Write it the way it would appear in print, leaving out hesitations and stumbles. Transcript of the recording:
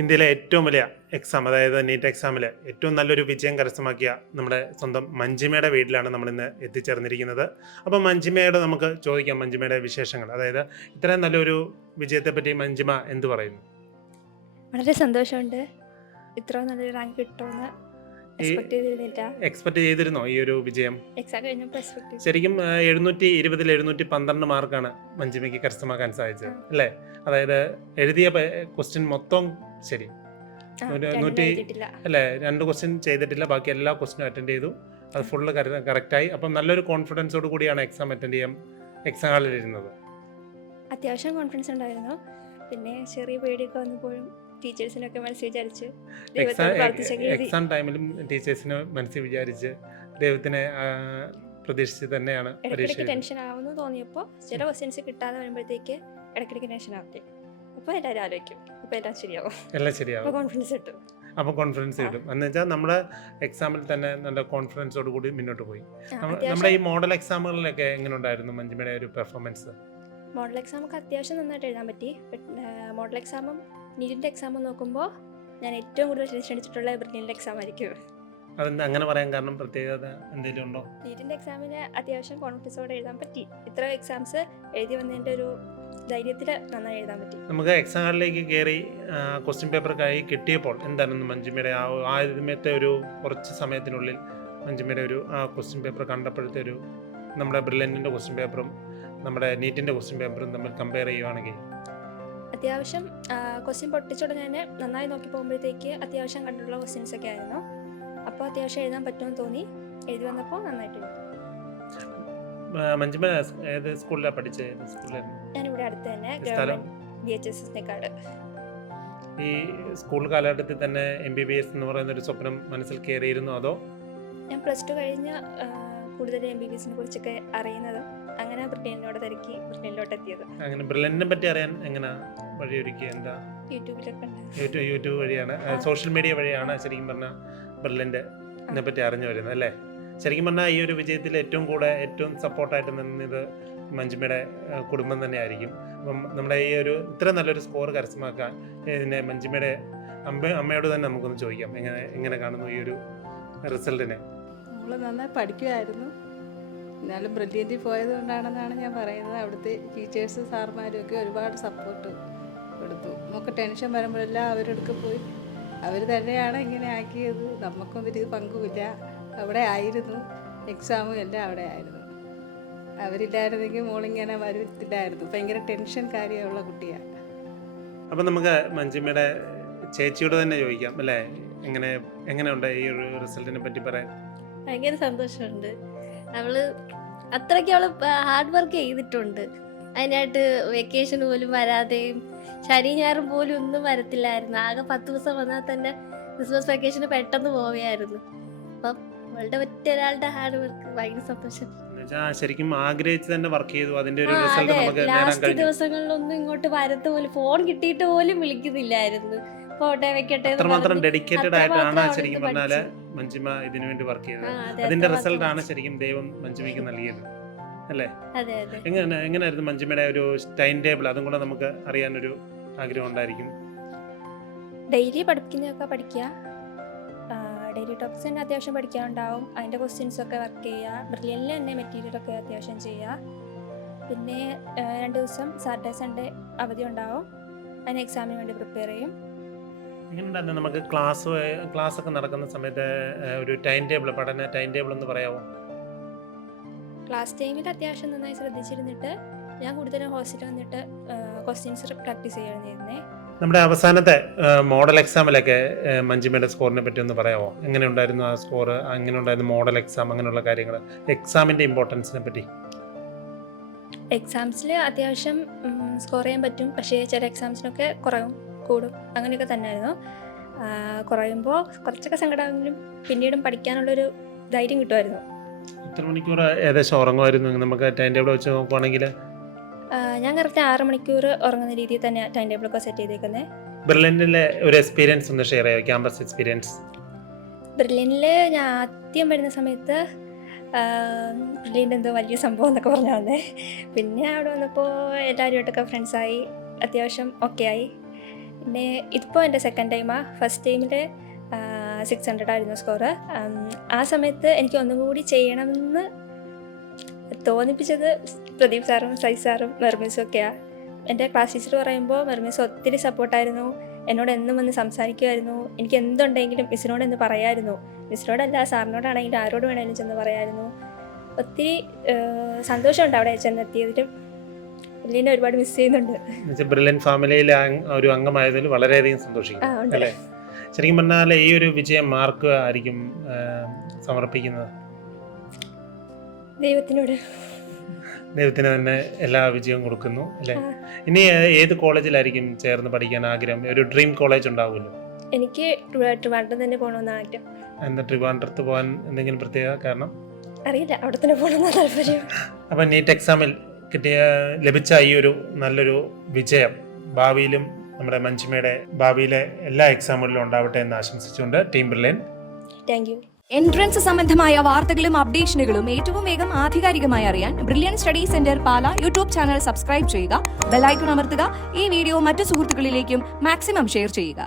ഇന്ത്യയിലെ ഏറ്റവും വലിയ എക്സാം, അതായത് നീറ്റ് എക്സാമിൽ ഏറ്റവും നല്ലൊരു വിജയം കരസ്ഥമാക്കിയ നമ്മുടെ സ്വന്തം മഞ്ജിമയുടെ വീട്ടിലാണ് നമ്മളിന്ന് എത്തിച്ചേർന്നിരിക്കുന്നത്. അപ്പം മഞ്ജിമയോട് നമുക്ക് ചോദിക്കാം മഞ്ജിമയുടെ വിശേഷങ്ങൾ. അതായത് ഇത്രയും നല്ലൊരു വിജയത്തെപ്പറ്റി മഞ്ജിമ എന്ത് പറയുന്നു? വളരെ സന്തോഷമുണ്ട്. ഇത്ര നല്ലൊരു റാങ്ക് കിട്ടുമെന്ന് എക്സ്പെക്ട് ചെയ്തിരുന്നോ ഈ ഒരു വിജയം? എക്സാം കഴിഞ്ഞപ്പോൾ എക്സ്പെക്ട് ചെയ്തു. ശരിക്കും 720 712 മാർക്കാണ് മഞ്ജിമയ്ക്ക് കരസ്ഥമാക്കാൻ സാധിച്ചത് അല്ലേ? അതായത് എഴുതിയ ക്വസ്റ്റ്യൻ മൊത്തം ശരി, ഒരു 100 അല്ലേ, 2 ക്വസ്റ്റ്യൻ ചെയ്തിട്ടില്ല, ബാക്കി എല്ലാ ക്വസ്റ്റ്യനും അറ്റൻഡ് ചെയ്തു. അത് ഫുള്ള് കറക്റ്റായി. അപ്പം നല്ലൊരു കോൺഫിഡൻസോട് കൂടിയാണ് എക്സാം അറ്റൻഡ് ചെയ്യാൻ എക്സാം ഹാളിൽ ഇരുന്നത്. അത്യാവശ്യം കോൺഫിഡൻസ് ഉണ്ടായിരുന്നു. പിന്നെ ചെറിയ പേടിയൊക്കെ വന്നപ്പോഴും ടീച്ചേഴ്സിനൊക്കെ മനസ്സിൽ വിചാരിച്ച് എക്സാം ടൈമിലും ടീച്ചേഴ്സിനെ മനസ്സിൽ വിചാരിച്ച് ദൈവത്തിനെ പ്രതീക്ഷിച്ച് തന്നെയാണ് പരീക്ഷ. ടെൻഷൻ ആവുമെന്ന് തോന്നിയപ്പോൾ ചില ക്വസ്റ്റ്യൻസ് കിട്ടാതെ വരുമ്പോഴത്തേക്ക് ഇടയ്ക്കിടയ്ക്ക് ടെൻഷൻ ആവട്ടെ, അപ്പോൾ എല്ലാവരും ആലോചിക്കും ഇപ്പോൾ എല്ലാം ശരിയാവും, എല്ലാം ശരിയാവും, കോൺഫിഡൻസ് കിട്ടും. അപ്പോൾ കോൺഫിഡൻസ് കിട്ടും എന്ന് വെച്ചാൽ നമ്മുടെ എക്സാമിൽ തന്നെ നല്ല കോൺഫിഡൻസോട് കൂടി മുന്നോട്ട് പോയി. നമ്മുടെ ഈ മോഡൽ എക്സാമുകളിലൊക്കെ എങ്ങനെ ഉണ്ടായിരുന്നു മഞ്ജിമയുടെ ഒരു പെർഫോമൻസ്? മോഡൽ എക്സാം ഒക്കെ അത്യാവശ്യം നന്നായിട്ട് എഴുതാൻ പറ്റി. മോഡൽ എക്സാമും നീറ്റിൻ്റെ എക്സാമും നോക്കുമ്പോൾ ഞാൻ ഏറ്റവും കൂടുതൽ ടെൻഷൻ അടിച്ചിട്ടുള്ള ബ്രില്യൻ്റ് എക്സാം ആയിരിക്കും. അതെന്താ അങ്ങനെ പറയാൻ കാരണം? പ്രത്യേകത എന്തെങ്കിലും ഉണ്ടോ? നീറ്റിൻ്റെ എക്സാമിന് അത്യാവശ്യം കോൺഫിഡൻസോടെ എഴുതാൻ പറ്റി. ഇത്ര എക്സാംസ് എഴുതി വന്നതിൻ്റെ ഒരു ധൈര്യത്തിൽ നന്നായി എഴുതാൻ പറ്റി. നമുക്ക് എക്സാം ഹാളിലേക്ക് കയറി ക്വസ്റ്റ്യൻ പേപ്പർ കൈ കിട്ടിയപ്പോൾ എന്തായിരുന്നു മഞ്ജിമയുടെ ആദ്യമത്തെ ഒരു കുറച്ച് സമയത്തിനുള്ളിൽ മഞ്ജിമയുടെ ഒരു ക്വസ്റ്റ്യൻ പേപ്പർ കണ്ടപ്പോഴത്തെ ഒരു നമ്മുടെ ബ്രില്യൻറ്റിൻ്റെ ക്വസ്റ്റ്യൻ പേപ്പറും നമ്മുടെ നീറ്റിൻ്റെ ക്വസ്റ്റ്യൻ പേപ്പറും തമ്മിൽ കമ്പയർ ചെയ്യുവാണെങ്കിൽ? അത്യാവശ്യം ക്വസ്റ്റ്യൻ പൊട്ടിച്ചോടെ ഞാൻ നന്നായി നോക്കി പോകുമ്പോഴത്തേക്ക് അത്യാവശ്യം കണ്ടുള്ള ക്വസ്റ്റ്യൻസ് ഒക്കെ ആയിരുന്നു. അപ്പോൾ അത്യാവശ്യം എഴുതാൻ പറ്റുമെന്ന് തോന്നി. എഴുതി വന്നപ്പോൾ നന്നായിട്ട് എഴുതി. മഞ്ജിമ ഏത് സ്കൂളിലാണ് പഠിച്ചത്? ഞാനിവിടെ അടുത്ത് തന്നെ BHS നെക്കാട്. ഈ സ്കൂൾ കാലഘട്ടത്തിൽ തന്നെ MBBS എന്ന് പറയുന്ന ഒരു സ്വപ്നം മനസ്സിൽ കയറിയിരുന്നു അതോ? ഞാൻ +2 കഴിഞ്ഞ് കൂടുതൽ MBBSനെ കുറിച്ചൊക്കെ അറിയുന്നതും അങ്ങനെ ബ്രില്യൻറ്റിനോട് തിരക്കി ബ്രില്യൻറ്റിലോട്ട് എത്തിയത്. അങ്ങനെ ബ്രില്യൻറ്റിനെ പറ്റി അറിയാൻ എങ്ങനെ വഴിയൊരുക്കി? എന്താ? യൂട്യൂബ് വഴിയാണ്, സോഷ്യൽ മീഡിയ വഴിയാണ് ശരിക്കും പറഞ്ഞാൽ ബ്രില്യൻറ്റിനെ പറ്റി അറിഞ്ഞു വരുന്നത് അല്ലേ? ശരിക്കും പറഞ്ഞാൽ ഈ ഒരു വിജയത്തിൽ ഏറ്റവും സപ്പോർട്ടായിട്ട് നിന്നത് മഞ്ജിമയുടെ കുടുംബം തന്നെ ആയിരിക്കും. അപ്പം നമ്മുടെ ഈ ഒരു ഇത്ര നല്ലൊരു സ്കോർ കരസ്ഥമാക്കാൻ ഇതിനെ മഞ്ജിമയുടെ അമ്മയോട് തന്നെ നമുക്കൊന്ന് ചോദിക്കാം, എങ്ങനെ കാണുന്നു ഈ ഒരു റിസൾട്ടിനെ? നമ്മൾ നന്നായി പഠിക്കുമായിരുന്നു, എന്നാലും ബ്രില്യൻറ്റിൽ പോയത് കൊണ്ടാണെന്നാണ് ഞാൻ പറയുന്നത്. അവിടുത്തെ ടീച്ചേഴ്സും സാർമാരും ഒക്കെ ഒരുപാട് സപ്പോർട്ട് കൊടുത്തു. നമുക്ക് ടെൻഷൻ വരുമ്പോഴെല്ലാം അവരെടുക്ക് പോയി അവർ തന്നെയാണ് ഇങ്ങനെ ആക്കിയത്. നമുക്കൊന്നും ഇത് പങ്കുമില്ല, അവിടെ ആയിരുന്നു എക്സാമും എല്ലാം അവിടെ ആയിരുന്നു. അവരില്ലായിരുന്നെങ്കിൽ മോളിങ്ങനെ വരത്തില്ലായിരുന്നു. ഭയങ്കര ടെൻഷൻ കാര്യമുള്ള കുട്ടിയാണ്. അപ്പം നമുക്ക് മഞ്ജിമയുടെ ചേച്ചിയോട് തന്നെ ചോദിക്കാം അല്ലേ, എങ്ങനെയുണ്ട് ഈ ഒരു റിസൾട്ടിനെ പറ്റി പറയാൻ? ഭയങ്കര സന്തോഷമുണ്ട്. അവള് അത്രയ്ക്ക് അവള് ഹാർഡ് വർക്ക് ചെയ്തിട്ടുണ്ട്. അതിനായിട്ട് വെക്കേഷൻ പോലും വരാതെയും ശനി ഞായറും പോലും ഒന്നും വരത്തില്ലായിരുന്നു. ആകെ 10 ദിവസം വന്നാൽ തന്നെ ക്രിസ്മസ് വെക്കേഷന് പെട്ടെന്ന് പോവുകയായിരുന്നു. അപ്പം അവളുടെ ഒരാളുടെ ഹാർഡ് വർക്ക് ഭയങ്കര സന്തോഷം. ശരിക്കും ആഗ്രഹിച്ച് തന്നെ വർക്ക് ചെയ്തു. അതിന്റെ ഒരു റിസൾട്ട് നമുക്ക് നേടാൻ ലാസ്റ്റ് കഴിഞ്ഞു. ദിവസങ്ങളിലൊന്നും ഇങ്ങോട്ട് വരത്ത് പോലും ഫോൺ കിട്ടിയിട്ട് പോലും വിളിക്കുന്നില്ലായിരുന്നു. പോട്ടെ വെക്കട്ടെ. അത്രമാത്രം ഡെഡിക്കേറ്റഡ് ആയിട്ടാണ് ശരിക്കും പറഞ്ഞാല് മഞ്ജിമ ഇതിനു വേണ്ടി വർക്ക് ചെയ്തത്. അതിന്റെ റിസൾട്ട് ആണ് ശരിക്കും ദൈവം മഞ്ജിമയ്ക്ക് നൽകിയത് അല്ലേ? എങ്ങനെയായിരുന്നു മഞ്ജിമയുടെ ഒരു ടൈം ടേബിൾ? അതും കൂടെ നമുക്ക് അറിയാനൊരു ആഗ്രഹം ഉണ്ടായിരിക്കും. ഡെയിലി പഠിക്കുന്നതൊക്കെ പഠിക്കുക, ഡെയിലി ടോപ്പിക്സ് തന്നെ അത്യാവശ്യം പഠിക്കാനുണ്ടാവും. അതിൻ്റെ ക്വസ്റ്റ്യൻസൊക്കെ വർക്ക് ചെയ്യുക, ബ്രില്യൻറ്റിൽ തന്നെ മെറ്റീരിയലൊക്കെ അത്യാവശ്യം ചെയ്യുക. പിന്നെ 2 ദിവസം സാറ്റർഡേ സൺഡേ അവധി ഉണ്ടാവും, അതിന് എക്സാമിന് വേണ്ടി പ്രിപ്പയർ ചെയ്യും. എങ്ങനെയുണ്ടായിരുന്നു നമുക്ക് ക്ലാസ് ഒക്കെ നടക്കുന്ന സമയത്ത് ഒരു ടൈം ടേബിൾ, പഠന ടൈം ടേബിൾ എന്ന് പറയാമോ? ക്ലാസ് ടൈമിൽ അത്യാവശ്യം നന്നായി ശ്രദ്ധിച്ചിരുന്നിട്ട് ഞാൻ കൂടുതലും ഹോസ്റ്റലിൽ വന്നിട്ട് ക്വസ്റ്റ്യൻസ് പ്രാക്ടീസ് ചെയ്യാറുണ്ടായിരുന്നേ. നമ്മുടെ അവസാനത്തെ മോഡൽ എക്സാമിലൊക്കെ മഞ്ജിമയുടെ സ്കോറിനെ പറ്റി ഒന്ന് പറയാമോ? എങ്ങനെയുണ്ടായിരുന്നു ആ സ്കോർ? എങ്ങനെയുണ്ടായിരുന്നു മോഡൽ എക്സാം? അങ്ങനെയുള്ള കാര്യങ്ങൾ, എക്സാമിൻ്റെ ഇമ്പോർട്ടൻസിനെ പറ്റി. എക്സാംസിൽ അത്യാവശ്യം സ്കോർ ചെയ്യാൻ പറ്റും, പക്ഷേ ചില എക്സാംസിനൊക്കെ കൂടും അങ്ങനെയൊക്കെ തന്നെയായിരുന്നു. കുറയുമ്പോൾ കുറച്ചൊക്കെ സങ്കടമെങ്കിലും പിന്നീടും പഠിക്കാനുള്ളൊരു ധൈര്യം കിട്ടുമായിരുന്നു. എത്ര മണിക്കൂർ ഏകദേശം ഉറങ്ങുമായിരുന്നു നമുക്ക് ടൈം ടേബിൾ വെച്ച് നോക്കുവാണെങ്കിൽ? ഞാൻ കറക്റ്റ് 6 മണിക്കൂർ ഉറങ്ങുന്ന രീതിയിൽ തന്നെ ടൈം ടേബിളൊക്കെ സെറ്റ് ചെയ്തേക്കുന്നത്. ബ്രില്യൻറ്റിലെ ഒരു എക്സ്പീരിയൻസ് ഒന്ന് ഷെയർ ചെയ്യാം, ക്യാമ്പസ് എക്സ്പീരിയൻസ്. ബ്രില്യൻറ്റിൽ ഞാൻ ആദ്യം വരുന്ന സമയത്ത് ബ്രില്യൻ്റ് എന്തോ വലിയ സംഭവം എന്നൊക്കെ പറഞ്ഞു വന്നേ. പിന്നെ അവിടെ വന്നപ്പോൾ എല്ലാവരുമായിട്ടൊക്കെ ഫ്രണ്ട്സായി, അത്യാവശ്യം ഓക്കെ ആയി. പിന്നെ ഇപ്പോൾ എൻ്റെ സെക്കൻഡ് ടൈമാണ്. ഫസ്റ്റ് ടൈമിൽ 600 ആയിരുന്നു സ്കോറ്. ആ സമയത്ത് എനിക്ക് ഒന്നും കൂടി ചെയ്യണമെന്ന് തോന്നിപ്പിച്ചത് പ്രദീപ് സാറും സൈ സാറും മെർമിസും ഒക്കെയാണ്. എൻ്റെ ക്ലാസ് ടീച്ചർ പറയുമ്പോൾ മെർമിസ് ഒത്തിരി സപ്പോർട്ടായിരുന്നു. എന്നോട് എന്നും വന്ന് സംസാരിക്കുമായിരുന്നു. എനിക്ക് എന്തുണ്ടെങ്കിലും മിസ്സിനോട് എന്ന് പറയായിരുന്നു. മിസ്സിനോടല്ല, സാറിനോടാണെങ്കിലും ആരോട് വേണമെങ്കിലും ചെന്ന് പറയായിരുന്നു. ഒത്തിരി സന്തോഷമുണ്ട് അവിടെ ചെന്നെത്തിയതിലും. ബ്രില്യൻ്റ് ഒരുപാട് മിസ് ചെയ്യുന്നുണ്ട്. ബ്രില്യൻ്റ് ഫാമിലിയിലെ ഒരു അംഗമായതിൽ വളരെയധികം സന്തോഷിക്കുന്നു അല്ലേ? ശരിക്കും പറഞ്ഞാൽ ഈ ഒരു വിജയം മാർക്ക് ആയിരിക്കും സമർപ്പിക്കുന്നത്? ദൈവത്തിന് തന്നെ എല്ലാ വിജയവും കൊടുക്കുന്നു അല്ലേ? ഇനി ഏത് കോളേജിലായിരിക്കും ചേർന്ന് പഠിക്കാൻ ആഗ്രഹം? ഒരു ഡ്രീം കോളേജ് ഉണ്ടാവുമല്ലോ. എനിക്ക് ട്രിവാൻഡ്രം തന്നെ പോകണമെന്ന് ആഗ്രഹം. എന്താ ട്രിവാൻഡ്രത്ത് പോകാൻ എന്തെങ്കിലും പ്രത്യേക കാരണം? അറിയില്ല, അവിടെ തന്നെ പോകണമെന്ന് താല്പര്യം. അപ്പം നീറ്റ് എക്സാമിൽ ലഭിച്ച ഈ ഒരു നല്ലൊരു വിജയം ഭാവിയിലും നമ്മുടെ മഞ്ജിമയുടെ ഭാവിയിലെ എല്ലാ എക്സാമുകളിലും ഉണ്ടാവട്ടെ എന്ന് ആശംസിച്ചുകൊണ്ട് team brilliant. Thank you. Entrance സംബന്ധമായ വാർത്തകളും അപ്ഡേഷനുകളും ഏറ്റവും വേഗം ആധികാരികമായി അറിയാൻ ബ്രില്യൻറ്റ് സ്റ്റഡി സെന്റർ പാല യൂട്യൂബ് ചാനൽ സബ്സ്ക്രൈബ് ചെയ്യുക, ബെൽ ഐക്കൺ അമർത്തുക, ഈ വീഡിയോ മറ്റു സുഹൃത്തുക്കളിലേക്കും മാക്സിമം ഷെയർ ചെയ്യുക.